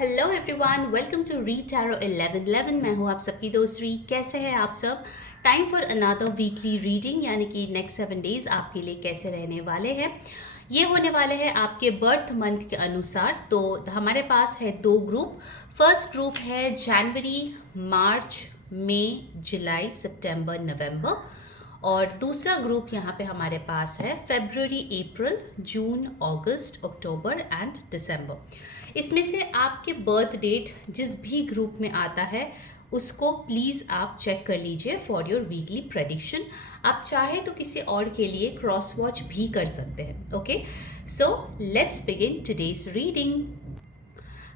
Hello everyone, welcome to read tarot 1111। मैं हूँ आप सबकी दोस्त री। कैसे हैं आप सब? Time for another weekly reading, यानी कि नेक्स्ट 7 डेज आपके लिए कैसे रहने वाले हैं। ये होने वाले हैं आपके बर्थ मंथ के अनुसार। तो हमारे पास है 2 ग्रुप। फर्स्ट ग्रुप है जनवरी, मार्च, मई, जुलाई, सितंबर, नवंबर। और दूसरा ग्रुप यहाँ पे हमारे पास है फरवरी, अप्रैल, जून, अगस्त, अक्टूबर एंड दिसंबर। इसमें से आपके बर्थ डेट जिस भी ग्रुप में आता है उसको प्लीज़ आप चेक कर लीजिए फॉर योर वीकली प्रेडिक्शन। आप चाहे तो किसी और के लिए क्रॉस वॉच भी कर सकते हैं। Okay, so let's begin today's reading.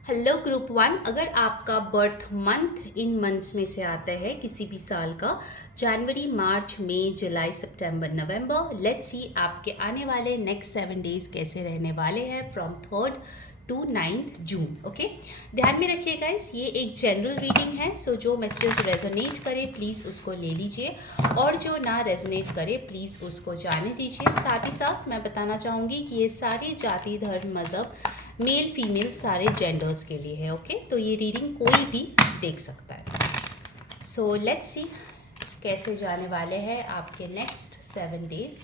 Hello group 1, अगर आपका बर्थ मंथ इन मंथ्स में से आता है किसी भी साल का, जनवरी, मार्च, मई, जुलाई, सितंबर, नवंबर, लेट्स सी आपके आने वाले नेक्स्ट 7 डेज कैसे रहने वाले हैं from 3rd to 9th June. Okay, ध्यान में रखिए गाइस, ये एक जनरल रीडिंग है। सो जो मैसेजेस रेजोनेट करे प्लीज़ उसको ले लीजिए, और जो ना रेजोनेट करे प्लीज़ उसको जाने दीजिए। साथ ही साथ मैं बताना चाहूँगी कि ये सारी जाति, धर्म, मज़हब, मेल फीमेल सारे जेंडर्स के लिए है। ओके, तो ये रीडिंग कोई भी देख सकता है। सो लेट्स सी कैसे जाने वाले हैं आपके नेक्स्ट 7 डेज।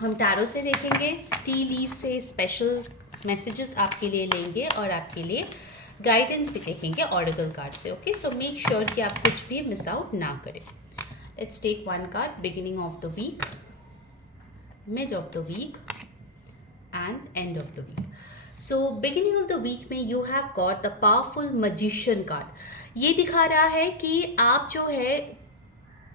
हम टैरो से देखेंगे, टी लीव से स्पेशल मैसेजेस आपके लिए लेंगे, और आपके लिए गाइडेंस भी देखेंगे ऑरेकल कार्ड से। ओके, सो मेक श्योर कि आप कुछ भी मिस आउट ना करें। Let's take one card, beginning of the week, mid of the week and end of the week. So beginning of the week में you have got the powerful magician card। ये दिखा रहा है कि आप जो है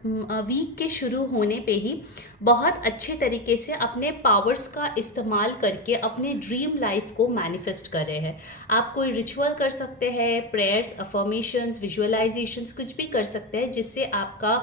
वीक के शुरू होने पे ही बहुत अच्छे तरीके से अपने पावर्स का इस्तेमाल करके अपने ड्रीम लाइफ को मैनिफेस्ट कर रहे हैं। आप कोई रिचुअल कर सकते हैं, प्रेयर्स, अफर्मेशंस, विजुअलाइजेशंस, कुछ भी कर सकते हैं जिससे आपका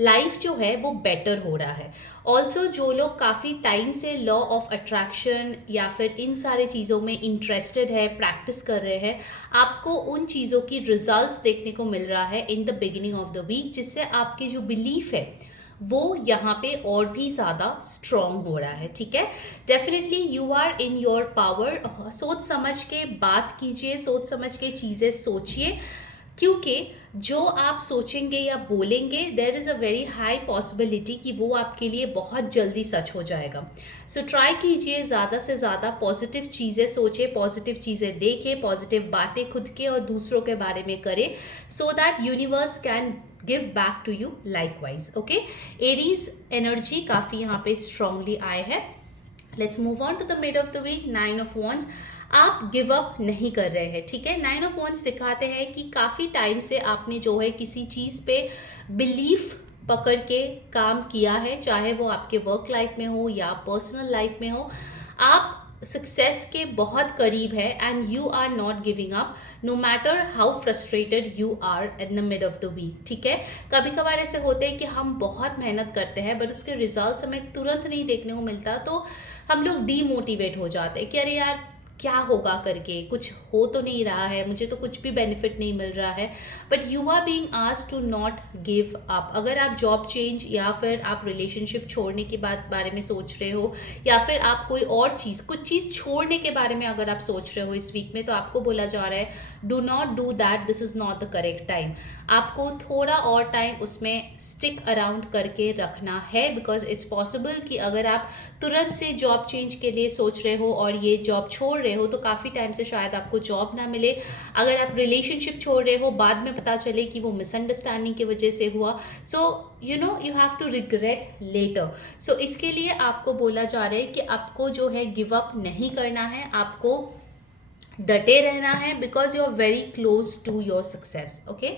लाइफ जो है वो बेटर हो रहा है। ऑल्सो जो लोग काफ़ी टाइम से लॉ ऑफ अट्रैक्शन या फिर इन सारे चीज़ों में इंटरेस्टेड है, प्रैक्टिस कर रहे हैं, आपको उन चीज़ों की रिजल्ट्स देखने को मिल रहा है in the beginning of the week, जिससे आपकी जो बिलीफ है वो यहाँ पे और भी ज़्यादा स्ट्रॉन्ग हो रहा है। ठीक है, definitely you are in your power. सोच समझ के बात कीजिए, सोच समझ के चीज़ें सोचिए, क्योंकि जो आप सोचेंगे या बोलेंगे there is a very high possibility कि वो आपके लिए बहुत जल्दी सच हो जाएगा। सो ट्राई कीजिए ज़्यादा से ज़्यादा पॉजिटिव चीज़ें सोचें, पॉजिटिव चीज़ें देखें, पॉजिटिव बातें खुद के और दूसरों के बारे में करें, so that universe can give back to you likewise. Okay, Aries energy काफ़ी यहाँ पे स्ट्रांगली आए है। Let's move on to the mid of the week, 9 of wands. आप गिव अप नहीं कर रहे हैं। ठीक है, 9 ऑफ वॉन्ड्स दिखाते हैं कि काफ़ी टाइम से आपने जो है किसी चीज़ पे बिलीफ पकड़ के काम किया है, चाहे वो आपके वर्क लाइफ में हो या पर्सनल लाइफ में हो। आप सक्सेस के बहुत करीब है and you are not giving up no matter how frustrated you are in the mid of the week. ठीक है, कभी कभार ऐसे होते हैं कि हम बहुत मेहनत करते हैं बट उसके रिजल्ट्स हमें तुरंत नहीं देखने को मिलता, तो हम लोग डीमोटिवेट हो जाते हैं कि अरे यार क्या होगा करके, कुछ हो तो नहीं रहा है, मुझे तो कुछ भी बेनिफिट नहीं मिल रहा है। But you are being asked to not give up. अगर आप जॉब चेंज या फिर आप रिलेशनशिप छोड़ने के बारे में सोच रहे हो, या फिर आप कोई और चीज़, कुछ चीज़ छोड़ने के बारे में अगर आप सोच रहे हो इस वीक में, तो आपको बोला जा रहा है do not do that, this is not the correct time. आपको थोड़ा और टाइम उसमें स्टिक अराउंड करके रखना है, बिकॉज इट्स पॉसिबल कि अगर आप तुरंत से जॉब चेंज के लिए सोच रहे हो और ये जॉब छोड़ रहे हो तो काफ़ी टाइम से शायद आपको जॉब ना मिले। अगर आप रिलेशनशिप छोड़ रहे हो, बाद में पता चले कि वो मिसअंडरस्टैंडिंग की वजह से हुआ, so you know you have to regret later. सो इसके लिए आपको बोला जा रहा है कि आपको जो है गिव अप नहीं करना है, आपको डटे रहना है, because you are very close to your success. Okay,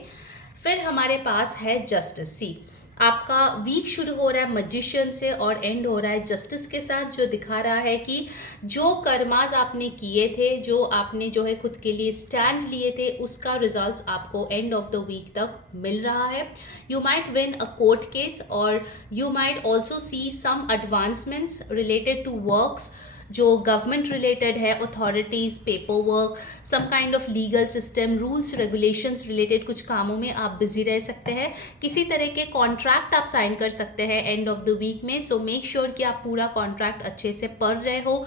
फिर हमारे पास है जस्टिस। सी, आपका वीक शुरू हो रहा है मजिशियन से और एंड हो रहा है जस्टिस के साथ, जो दिखा रहा है कि जो कर्मास आपने किए थे, जो आपने जो है खुद के लिए स्टैंड लिए थे, उसका रिजल्ट्स आपको एंड ऑफ द वीक तक मिल रहा है। You might win a court case, और you might also see some advancements related to works जो गवर्नमेंट रिलेटेड है, authorities, paper work, some kind of legal system, rules regulations related कुछ कामों में आप बिजी रह सकते हैं। किसी तरह के कॉन्ट्रैक्ट आप साइन कर सकते हैं एंड ऑफ द वीक में। सो मेक श्योर कि आप पूरा कॉन्ट्रैक्ट अच्छे से पढ़ रहे हो।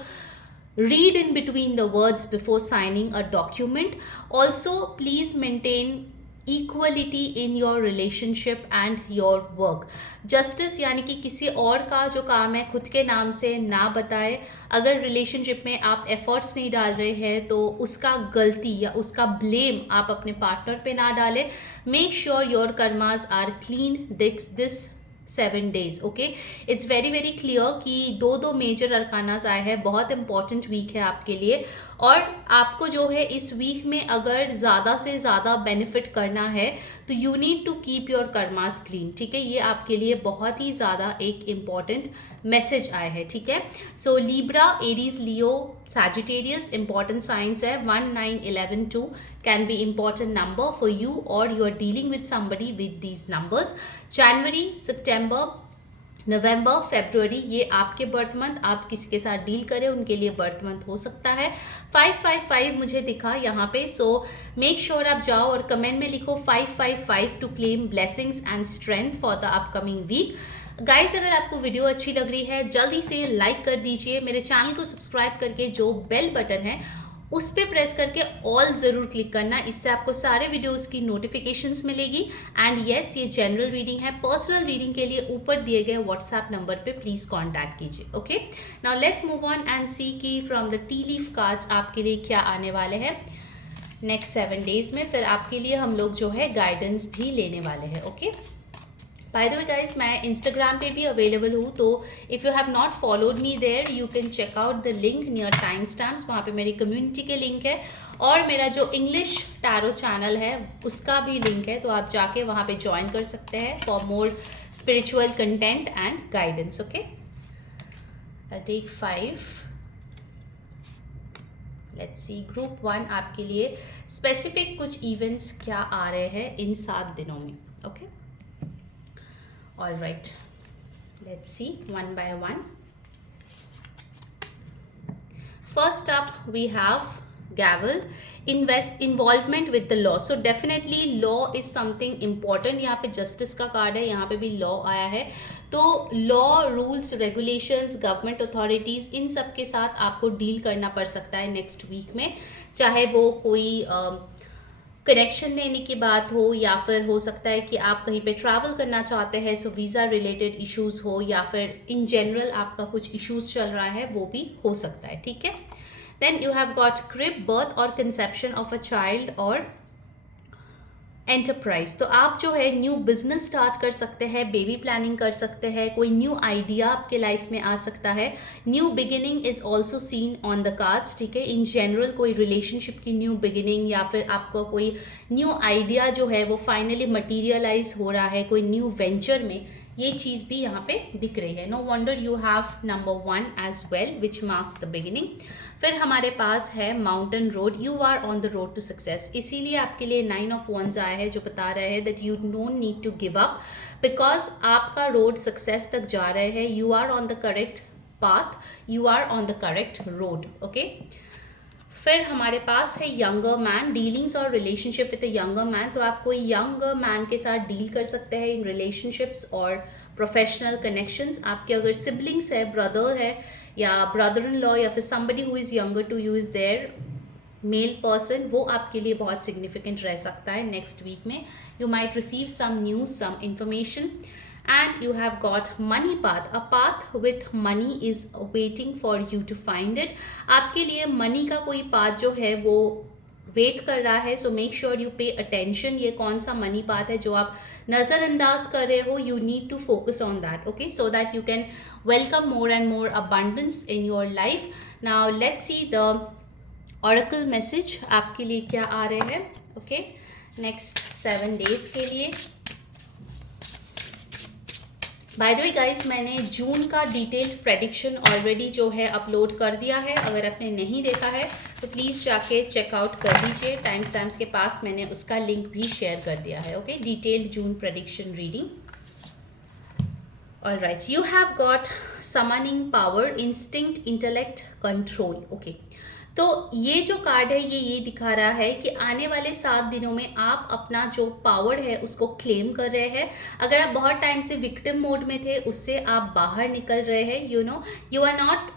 read in between the words before signing a document. Also, please maintain equality in your relationship and your work. Justice यानी कि किसी और का जो काम है खुद के नाम से ना बताए. अगर रिलेशनशिप में आप एफर्ट्स नहीं डाल रहे हैं तो उसका गलती या उसका ब्लेम आप अपने पार्टनर पे ना डालें. Make sure your karmas are clean this 7 days. Okay, it's very very clear कि दो मेजर अरकानास आए हैं. बहुत इंपॉर्टेंट वीक है आपके लिए, और आपको जो है इस वीक में अगर ज़्यादा से ज़्यादा बेनिफिट करना है तो you need to keep your karmas clean. ठीक है, ये आपके लिए बहुत ही ज़्यादा एक इम्पॉर्टेंट मैसेज आया है. ठीक है, so Libra, Aries, Leo, Sagittarius important science है. 1, 9, 11, 2 can be important number for you, और you are dealing with somebody with these numbers. जनवरी, सितंबर, नवंबर, फरवरी, ये आपके बर्थ मंथ. आप किसी के साथ डील करें उनके लिए बर्थ मंथ हो सकता है. 555 मुझे दिखा यहाँ पे, सो मेक श्योर आप जाओ और कमेंट में लिखो 555 to claim blessings and strength for the upcoming week. Guys, अगर आपको वीडियो अच्छी लग रही है जल्दी से लाइक कर दीजिए. मेरे चैनल को सब्सक्राइब करके जो बेल बटन है उस पर प्रेस करके ऑल ज़रूर क्लिक करना. इससे आपको सारे वीडियोस की नोटिफिकेशंस मिलेगी. एंड येस, ये जनरल रीडिंग है. पर्सनल रीडिंग के लिए ऊपर दिए गए व्हाट्सएप नंबर पे प्लीज़ कांटेक्ट कीजिए. Okay, now let's move on and see कि from the tea leaf cards आपके लिए क्या आने वाले हैं नेक्स्ट 7 days में. फिर आपके लिए हम लोग जो है गाइडेंस भी लेने वाले हैं. Okay, by the way guys, मैं इंस्टाग्राम पे भी अवेलेबल हूँ, तो if you have not followed me there you can check out the link near time stamps. वहाँ पे मेरी कम्युनिटी के लिंक है, और मेरा जो इंग्लिश टैरो चैनल है उसका भी लिंक है, तो आप जाके वहाँ पे ज्वाइन कर सकते हैं for more spiritual content and guidance. Okay, I take 5. Let's see group 1 आपके लिए स्पेसिफिक कुछ इवेंट्स क्या आ रहे हैं इन 7 दिनों में. Okay, all right, let's see one by one. First up we have gavel, involvement with the law. So definitely law is something important. यहाँ पे justice का कार्ड है, यहाँ पे भी law आया है. तो law, rules, regulations, government authorities, इन सब के साथ आपको डील करना पड़ सकता है नेक्स्ट वीक में. चाहे वो कोई कनेक्शन लेने की बात हो, या फिर हो सकता है कि आप कहीं पे ट्रैवल करना चाहते हैं, सो वीज़ा रिलेटेड इश्यूज़ हो, या फिर इन जनरल आपका कुछ इश्यूज़ चल रहा है, वो भी हो सकता है. ठीक है, then you have got crib, birth और कंसेप्शन ऑफ अ चाइल्ड और एंटरप्राइज. तो आप जो है न्यू बिजनेस स्टार्ट कर सकते हैं, बेबी प्लानिंग कर सकते हैं, कोई न्यू आइडिया आपके लाइफ में आ सकता है. New beginning is also seen on the cards. ठीक है, इन जनरल कोई रिलेशनशिप की न्यू बिगिनिंग, या फिर आपको कोई न्यू आइडिया जो है वो फाइनली मटीरियलाइज हो रहा है कोई न्यू वेंचर में, ये चीज़ भी यहाँ पे दिख रही है. No wonder you have number 1 as well which marks the beginning. फिर हमारे पास है mountain road, you are on the road to success. इसीलिए आपके लिए 9 of Wands आया है, जो बता रहे हैं that you don't need to give up, because आपका रोड सक्सेस तक जा रहे हैं. You are on the correct path, you are on the correct road. Okay, फिर हमारे पास है यंगर मैन, डीलिंग्स और relationship with a younger man. तो आप कोई यंगर मैन के साथ डील कर सकते हैं इन रिलेशनशिप्स और प्रोफेशनल कनेक्शंस. आपके अगर सिबलिंग्स है, ब्रदर है या ब्रदर इन लॉ, या फिर somebody who is younger to you is there male person, वो आपके लिए बहुत सिग्निफिकेंट रह सकता है नेक्स्ट वीक में. You might receive some news, some information. And you have got money path, a path with money is waiting for you to find it. आपके लिए मनी का कोई पाथ जो है वो वेट कर रहा है, so make sure you pay attention. ये कौन सा मनी पाथ है जो आप नज़रअंदाज कर रहे हो, you need to focus on that. Okay, so that you can welcome more and more abundance in your life. Now let's see the oracle message आपके लिए क्या आ रहे हैं. ओके, नेक्स्ट 7 days के लिए. बाय द वे गाइस, मैंने जून का detailed prediction already जो है अपलोड कर दिया है. अगर आपने नहीं देखा है तो प्लीज़ जाके चेकआउट कर लीजिए. टाइम स्टैम्प्स के पास मैंने उसका लिंक भी शेयर कर दिया है. Okay, detailed June prediction reading. Alright, you have got summoning power, instinct, intellect, control. Okay, तो ये जो कार्ड है ये दिखा रहा है कि आने वाले 7 दिनों में आप अपना जो पावर है उसको क्लेम कर रहे हैं. अगर आप बहुत टाइम से विक्टिम मोड में थे उससे आप बाहर निकल रहे हैं. You know, you are not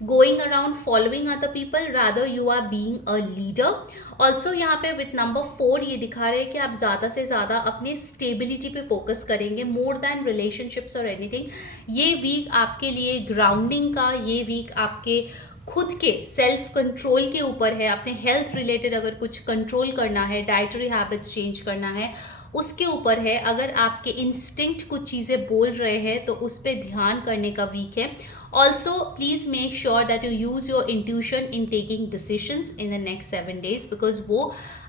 going around following other people, rather you are being a leader. Also यहाँ पे विथ नंबर 4 ये दिखा रहे हैं कि आप ज़्यादा से ज़्यादा अपने स्टेबिलिटी पे फोकस करेंगे मोर दैन रिलेशनशिप्स और एनीथिंग। ये वीक आपके लिए ग्राउंडिंग का, ये वीक आपके खुद के सेल्फ कंट्रोल के ऊपर है। अपने हेल्थ रिलेटेड अगर कुछ कंट्रोल करना है, डाइटरी हैबिट्स चेंज करना है, उसके ऊपर है। अगर आपके इंस्टिंक्ट कुछ चीज़ें बोल रहे हैं तो उस पर ध्यान करने का वीक है। Also, please make sure that you use your intuition in taking decisions in the next 7 days because वो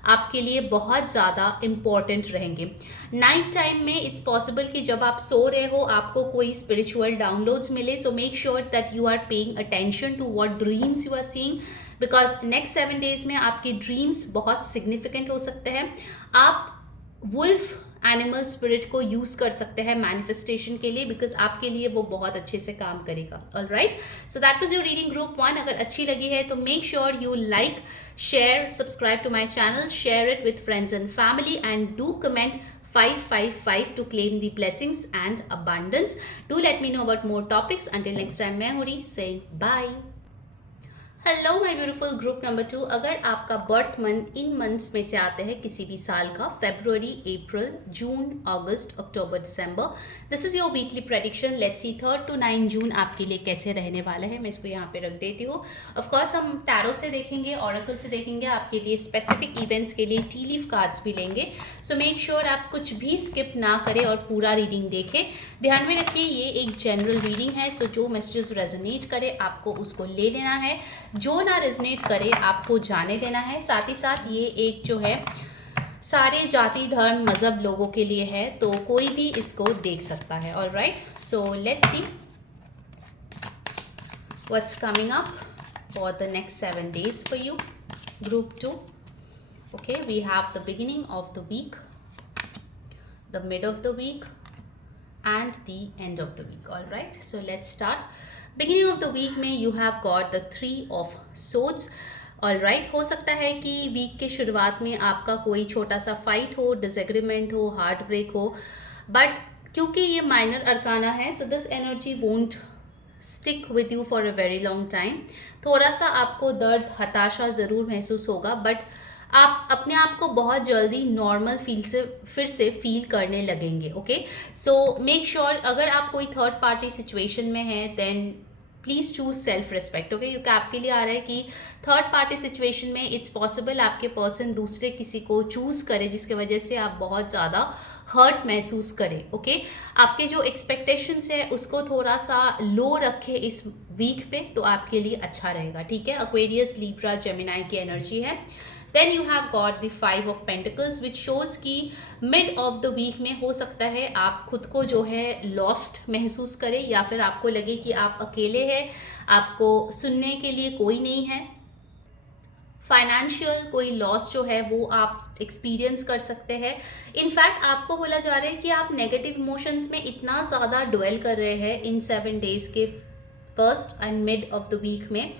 आपके लिए बहुत ज़्यादा इम्पॉर्टेंट रहेंगे। नाइट टाइम में इट्स पॉसिबल कि जब आप सो रहे हो आपको कोई स्पिरिचुअल डाउनलोड्स मिले, so make sure that you are paying attention to what dreams you are seeing because next 7 days में आपके ड्रीम्स बहुत सिग्निफिकेंट हो सकते हैं। आप वुल्फ एनिमल स्पिरिट को यूज कर सकते हैं मैनिफेस्टेशन के लिए बिकॉज आपके लिए वो बहुत अच्छे से काम करेगा। Alright, so that was your reading group 1। अगर अच्छी लगी है तो make sure you like, share, subscribe to my channel, share it with friends and family and do comment 555 to claim the blessings and abundance. Do let me know about more topics. Until next time, मैं हूरी saying bye. Hello my beautiful group number 2। अगर आपका birth month in months में से आते हैं किसी भी साल का, फरवरी, अप्रैल, जून, अगस्त, अक्टूबर, दिसंबर, this is your weekly prediction. Let's see 3 to 9 June आपके लिए कैसे रहने वाला है। मैं इसको यहाँ पे रख देती हूँ। ऑफ कोर्स हम टैरो से देखेंगे, ऑरेकल से देखेंगे, आपके लिए स्पेसिफिक इवेंट्स के लिए टी लीफ कार्ड्स भी लेंगे। सो मेक श्योर आप कुछ भी स्किप ना करें और पूरा रीडिंग देखें। ध्यान में रखिए ये एक जनरल रीडिंग है, सो जो मैसेजेस रेजोनेट करे आपको उसको ले लेना है, जो ना रेजोनेट करे आपको जाने देना है। साथ ही साथ ये एक जो है सारे जाति, धर्म, मज़हब लोगों के लिए है, तो कोई भी इसको देख सकता है। Alright, so let's see what's coming up for the next 7 days for you, group 2. Okay, we have the beginning of the week, the mid of the week and the end of the week. All right, so let's start. Beginning of the week में you have got the 3 of swords. All right, हो सकता है कि week के शुरुआत में आपका कोई छोटा सा फाइट हो, डिसएग्रीमेंट हो, हार्ट ब्रेक हो, बट क्योंकि ये माइनर अरकाना है so this energy won't stick with you for a very long time. थोड़ा सा आपको दर्द, हताशा ज़रूर महसूस होगा, बट आप अपने आप को बहुत जल्दी नॉर्मल फिर से फील करने लगेंगे। ओके, सो मेक श्योर अगर आप कोई थर्ड पार्टी सिचुएशन में हैं then please choose self respect. Okay, क्योंकि आपके लिए आ रहा है कि थर्ड पार्टी सिचुएशन में इट्स पॉसिबल आपके पर्सन दूसरे किसी को चूज करे जिसकी वजह से आप बहुत ज़्यादा हर्ट महसूस करें। ओके, आपके जो एक्सपेक्टेशंस है उसको थोड़ा सा लो रखें इस वीक पे तो आपके लिए अच्छा रहेगा। ठीक है, एक्वेरियस, लीब्रा, जेमिनाई की एनर्जी है। Then you have got the 5 of Pentacles which shows कि मिड ऑफ द वीक में हो सकता है आप खुद को जो है लॉस्ट महसूस करें या फिर आपको लगे कि आप अकेले हैं, आपको सुनने के लिए कोई नहीं है। फाइनेंशियल कोई लॉस जो है वो आप एक्सपीरियंस कर सकते हैं। इनफैक्ट आपको बोला जा रहा है कि आप नेगेटिव इमोशंस में इतना ज़्यादा ड्वेल कर रहे हैं इन 7 days के first and mid of the week में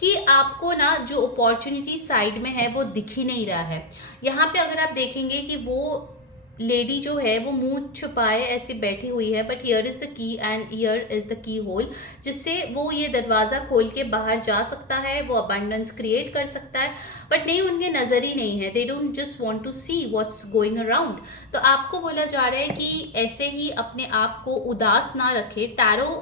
कि आपको ना जो अपॉर्चुनिटी साइड में है वो दिख ही नहीं रहा है। यहाँ पे अगर आप देखेंगे कि वो लेडी जो है वो मुंह छुपाए ऐसे बैठी हुई है, but here is the key and here is the key hole, जिससे वो ये दरवाज़ा खोल के बाहर जा सकता है, वो अबंडेंस क्रिएट कर सकता है, बट नहीं, उनके नज़र ही नहीं है। They don't just want to see what's going around. तो आपको बोला जा रहा है कि ऐसे ही अपने आप को उदास ना रखें। Tarot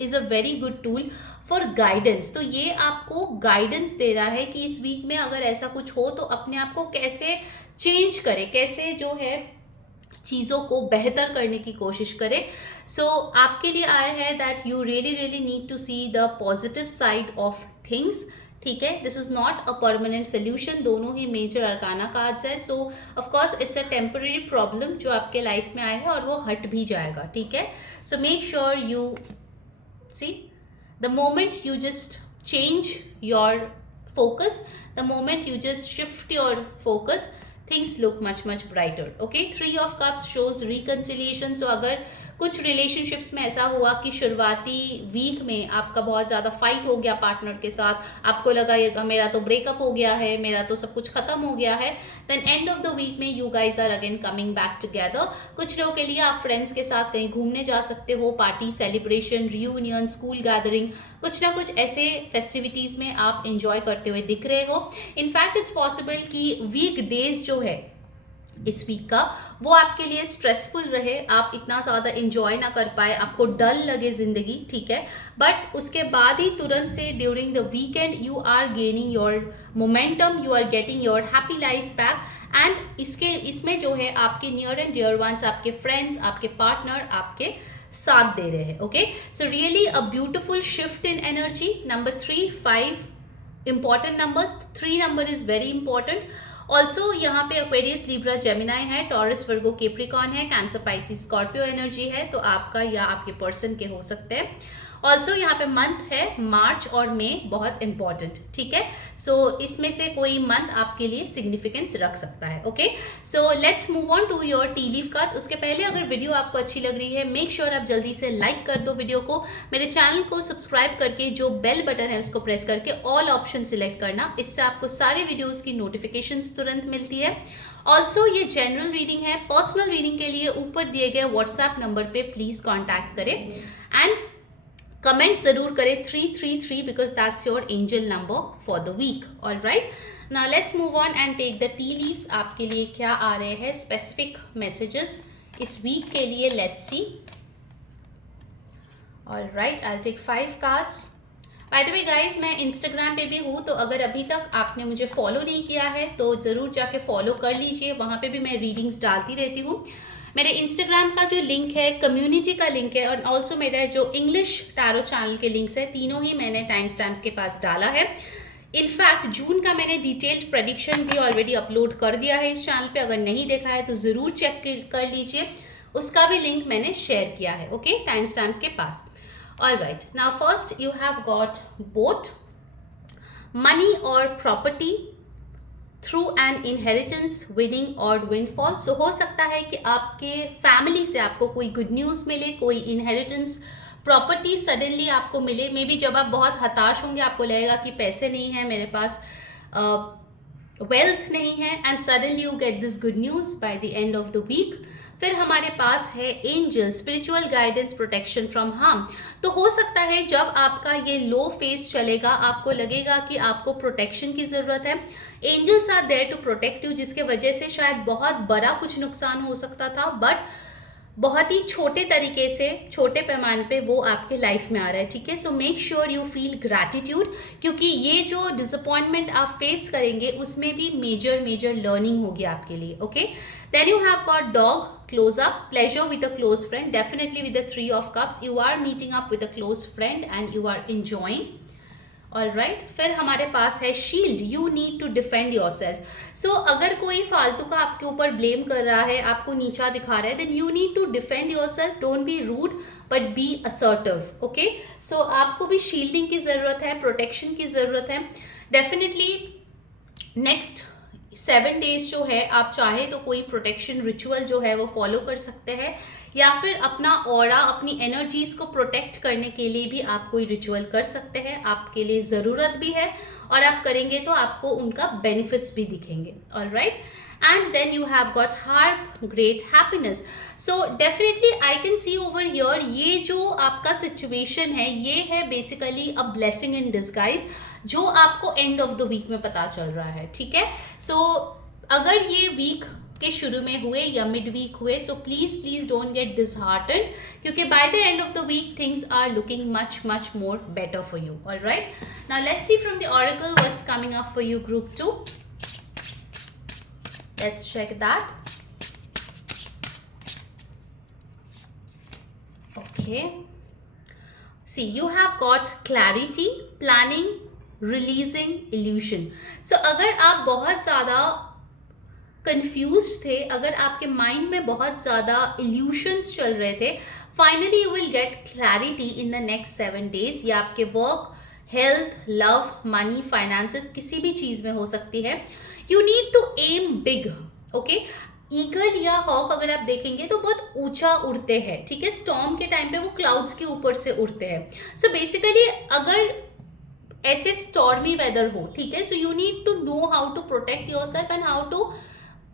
is a very good tool for guidance. तो ये आपको गाइडेंस दे रहा है कि इस वीक में अगर ऐसा कुछ हो तो अपने आप को कैसे चेंज करें, कैसे जो है चीज़ों को बेहतर करने की कोशिश करें। सो आपके लिए आया है that you really need to see the positive side of things. ठीक है, this is not a permanent solution. दोनों ही मेजर अरकाना कार्ड्स है, so of course it's a temporary problem जो आपके लाइफ में आया है और वो हट भी जाएगा। ठीक है, so make sure you see the moment you just change your focus, the moment you just shift your focus, things look much brighter. Okay, 3 of Cups shows reconciliation. So अगर कुछ रिलेशनशिप्स में ऐसा हुआ कि शुरुआती वीक में आपका बहुत ज़्यादा फाइट हो गया पार्टनर के साथ, आपको लगा ये मेरा तो ब्रेकअप हो गया है, मेरा तो सब कुछ खत्म हो गया है, then end of the week में you guys are again coming back together. कुछ लोगों के लिए आप फ्रेंड्स के साथ कहीं घूमने जा सकते हो, party, celebration, reunion, school gathering, कुछ ना कुछ ऐसे फेस्टिविटीज़ में आप इंजॉय करते हुए दिख रहे हो। इनफैक्ट इट्स पॉसिबल कि वीक डेज जो है इस वीक का वो आपके लिए स्ट्रेसफुल रहे, आप इतना ज़्यादा इंजॉय ना कर पाए, आपको डल लगे ज़िंदगी, ठीक है, बट उसके बाद ही तुरंत से during the weekend you are gaining your momentum, you are getting your happy life back. And इसमें जो है आपके नियर एंड डियर वंस, आपके फ्रेंड्स, आपके पार्टनर आपके साथ दे रहे हैं। Okay, so really a beautiful shift in energy. Number 3, 5 important numbers, 3 number is very important. Also यहाँ पे एक्वेरियस, लिब्रा, जेमिनाई है, टॉरस, वर्गो, कैप्रिकॉर्न है, कैंसर, पाइसिस, स्कॉर्पियो एनर्जी है, तो आपका या आपके पर्सन के हो सकते हैं। ऑल्सो यहाँ पे मंथ है मार्च और मई, बहुत इंपॉर्टेंट, ठीक है। सो इसमें से कोई मंथ आपके लिए सिग्निफिकेंस रख सकता है। Okay, so let's move on to your tea leaf cards. उसके पहले अगर वीडियो आपको अच्छी लग रही है, मेक श्योर आप जल्दी से लाइक कर दो वीडियो को, मेरे चैनल को सब्सक्राइब करके जो बेल बटन है उसको प्रेस करके ऑल ऑप्शन सिलेक्ट करना, इससे आपको सारे वीडियोज़ की नोटिफिकेशंस तुरंत मिलती है। ऑल्सो ये जनरल रीडिंग है, पर्सनल रीडिंग के लिए ऊपर दिए गए व्हाट्सएप नंबर पे प्लीज़ कॉन्टैक्ट करें एंड कमेंट जरूर करें 333 because that's your angel number for the week. All right, now let's move on and take the tea leaves. आपके लिए क्या आ रहे हैं स्पेसिफिक मैसेजेस इस वीक के लिए, let's see. All right, I will take 5 cards. By the way guys, मैं Instagram पे भी हूँ, तो अगर अभी तक आपने मुझे फॉलो नहीं किया है तो ज़रूर जाके फॉलो कर लीजिए, वहाँ पे भी मैं रीडिंग्स डालती रहती हूँ। मेरे इंस्टाग्राम का जो लिंक है, कम्युनिटी का लिंक है, और ऑल्सो मेरा जो इंग्लिश टैरो चैनल के लिंक्स है, तीनों ही मैंने टाइम स्टैम्प्स के पास डाला है। इनफैक्ट जून का मैंने डिटेल्ड प्रेडिक्शन भी ऑलरेडी अपलोड कर दिया है इस चैनल पे, अगर नहीं देखा है तो ज़रूर चेक कर लीजिए, उसका भी लिंक मैंने शेयर किया है। ओके, टाइम स्टैम्प्स के पास। All right, now first you have got boat, money और property through an inheritance, winning और विंडफॉल। सो हो सकता है कि आपके फैमिली से आपको कोई गुड न्यूज़ मिले, कोई इनहेरिटेंस, प्रॉपर्टी सडनली आपको मिले। मे बी जब आप बहुत हताश होंगे, आपको लगेगा कि पैसे नहीं है मेरे पास, वेल्थ नहीं है, and suddenly you get this good news by the end of the week. फिर हमारे पास है angel, spiritual guidance, protection from harm. तो हो सकता है जब आपका ये लो फेज चलेगा, आपको लगेगा कि आपको प्रोटेक्शन की ज़रूरत है, angels are there to protect you, जिसके वजह से शायद बहुत बड़ा कुछ नुकसान हो सकता था, बट बहुत ही छोटे तरीके से, छोटे पैमाने पे वो आपके लाइफ में आ रहा है, ठीक है। So make sure you feel gratitude, क्योंकि ये जो डिसअपॉइंटमेंट आप फेस करेंगे उसमें भी मेजर लर्निंग होगी आपके लिए। Okay, then you have got dog, close up, pleasure with a close friend, definitely with the 3 of cups, you are meeting up with a close friend and you are enjoying. All right, फिर हमारे पास है shield, you need to defend yourself. So अगर कोई फालतू का आपके ऊपर ब्लेम कर रहा है, आपको नीचा दिखा रहा है, then you need to defend yourself, don't be rude but be assertive. Okay, so आपको भी शील्डिंग की ज़रूरत है, प्रोटेक्शन की ज़रूरत है। डेफिनेटली नेक्स्ट 7 डेज जो है, आप चाहे तो कोई प्रोटेक्शन रिचुअल जो है वो फॉलो कर सकते हैं, या फिर अपना ऑरा, अपनी एनर्जीज को प्रोटेक्ट करने के लिए भी आप कोई रिचुअल कर सकते हैं, आपके लिए ज़रूरत भी है, और आप करेंगे तो आपको उनका बेनिफिट्स भी दिखेंगे। All right, and then you have got harp, great happiness. So definitely I can see over here, ये जो आपका सिचुएशन है ये है basically a blessing in disguise, जो आपको एंड ऑफ द वीक में पता चल रहा है, ठीक है। सो अगर ये वीक के शुरू में हुए या मिड वीक हुए, so please don't get disheartened, क्योंकि by the end of the week things are looking much more better for you. All right, now let's see from the oracle what's coming up for you group 2। Let's check that. Okay, see you have got clarity, planning, releasing, illusion. So अगर आप बहुत ज़्यादा confuse थे, अगर आपके mind में बहुत ज़्यादा इल्यूशंस चल रहे थे, finally you will get clarity in the next 7 days. या आपके work, health, love, money, finances, किसी भी चीज़ में हो सकती है। You need to aim big. Okay, eagle या हॉक अगर आप देखेंगे तो बहुत ऊंचा उड़ते हैं, ठीक है, स्टॉर्म के टाइम पे वो क्लाउड्स के ऊपर से उड़ते हैं। सो बेसिकली अगर ऐसे स्टॉर्मी वेदर हो, ठीक है, so you need to know how to protect yourself and how to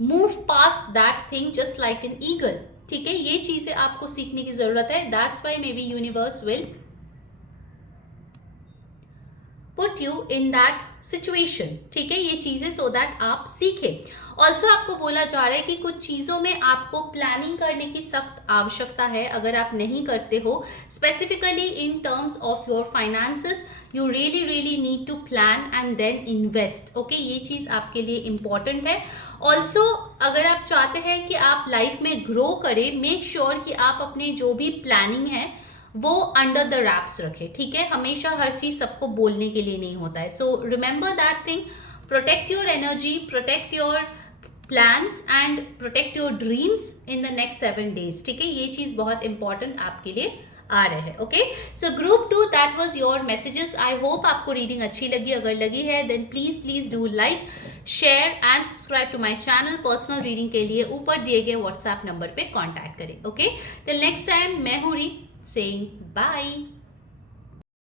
move past that thing just like an eagle, ठीक है, ये चीजें आपको सीखने की जरूरत है। That's why maybe universe will put you in that situation, ठीक है, ये चीजें सो दैट आप सीखें। ऑल्सो आपको बोला जा रहा है कि कुछ चीज़ों में आपको प्लानिंग करने की सख्त आवश्यकता है। अगर आप नहीं करते हो, specifically in terms of your finances, you really really need to plan and then invest. Okay, ये चीज़ आपके लिए इम्पॉर्टेंट है। ऑल्सो अगर आप चाहते हैं कि आप लाइफ में ग्रो करें, मेक श्योर कि आप अपने जो भी प्लानिंग है वो अंडर द रैप्स रखें, ठीक है, हमेशा हर चीज़ सबको बोलने के लिए नहीं होता है। So remember that thing, protect your energy, protect your plans and protect your dreams in the next 7 days, ठीक है, ये चीज़ बहुत इंपॉर्टेंट आपके लिए आ रहे हैं। Okay, so group 2, that was your messages. I hope आपको रीडिंग अच्छी लगी। अगर लगी है then please please do like, share and subscribe to my channel. Personal reading के लिए ऊपर दिए गए व्हाट्सएप नंबर पे कांटेक्ट करें। ओके, टिल नेक्स्ट टाइम, मैं हूँ री सेइंग बाय।